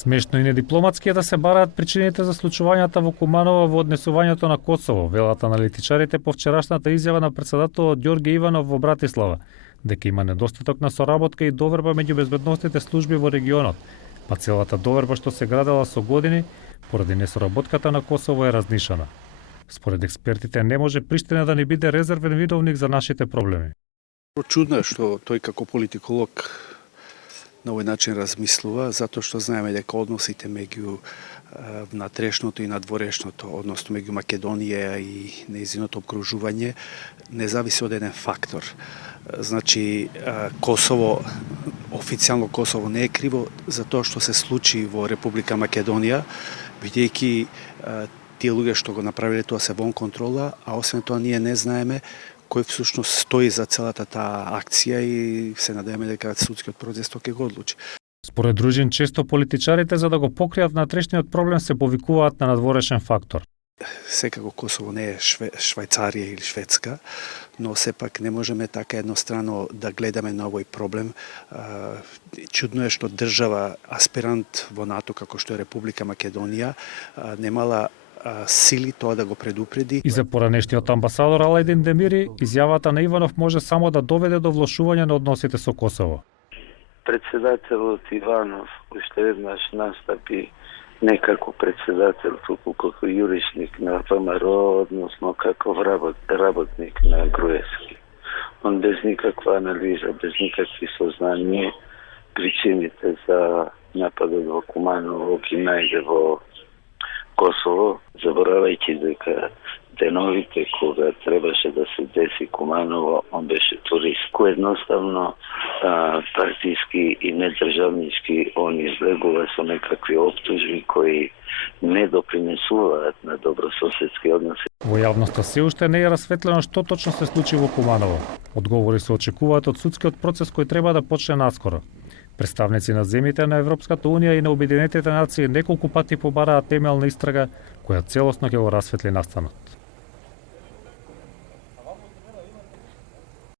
Смешно и недипломатски е да се бараат причините за случувањата во Куманово во однесувањето на Косово, велат аналитичарите по вчерашната изјава на претседателот Ѓорѓе Иванов во Братислава, дека има недостаток на соработка и доверба меѓу безбедnosните служби во регионот, па целата доверба што се градела со години, поради несоработката на Косово е разнишана. Според експертите не може Приштина да ни биде резервен видовник за нашите проблеми. Чудно е што тој како политиколог на овој начин размислува, затоа што знаеме дека односите меѓу внатрешното и надворешното, односно меѓу Македонија и нејзиното обкружување, не зависи од еден фактор. Значи, Косово, официјално Косово не е криво за тоа што се случи во Република Македонија, бидејќи тие луѓе што го направиле тоа се вон контрола, а освен тоа ние не знаеме кој всушност стои за целата таа акција и се надеваме дека судскиот процес тоа ќе го одлучи. Според Дружин, често политичарите за да го покријат внатрешниот проблем се повикуваат на надворешен фактор. Секако Косово не е Швајцарија или Шведска, но сепак не можеме така еднострано да гледаме на овој проблем. Чудно е што држава аспирант во НАТО како што е Република Македонија немала сили тоа да го предупреди. И за поранешниот амбасадор Алајдин Демири, изјавата на Иванов може само да доведе до влошување на односите со Косово. Председателот Иванов уште еднаш настапи не како председател, туку како јуришник на ВМРО, односно како работник на Груевски. Он без никаква анализа, без никакви сознанија, причините за нападот во Куманово ги најде во Косово, заборавајќи дека деновите кога требаше да се деси Куманово, он беше турист. Кој едноставно партиски и недржавнички он излегува со некакви оптужби кои не допринесуваат на добрососедски односи. Во јавноста се уште не е расветлено што точно се случи во Куманово. Одговори се очекуваат од судскиот процес кој треба да почне наскоро. Представници на земјите на Европската Унија и на Обединетите нации неколку пати побараат темелна истрага која целосно ќе го расветли настанот.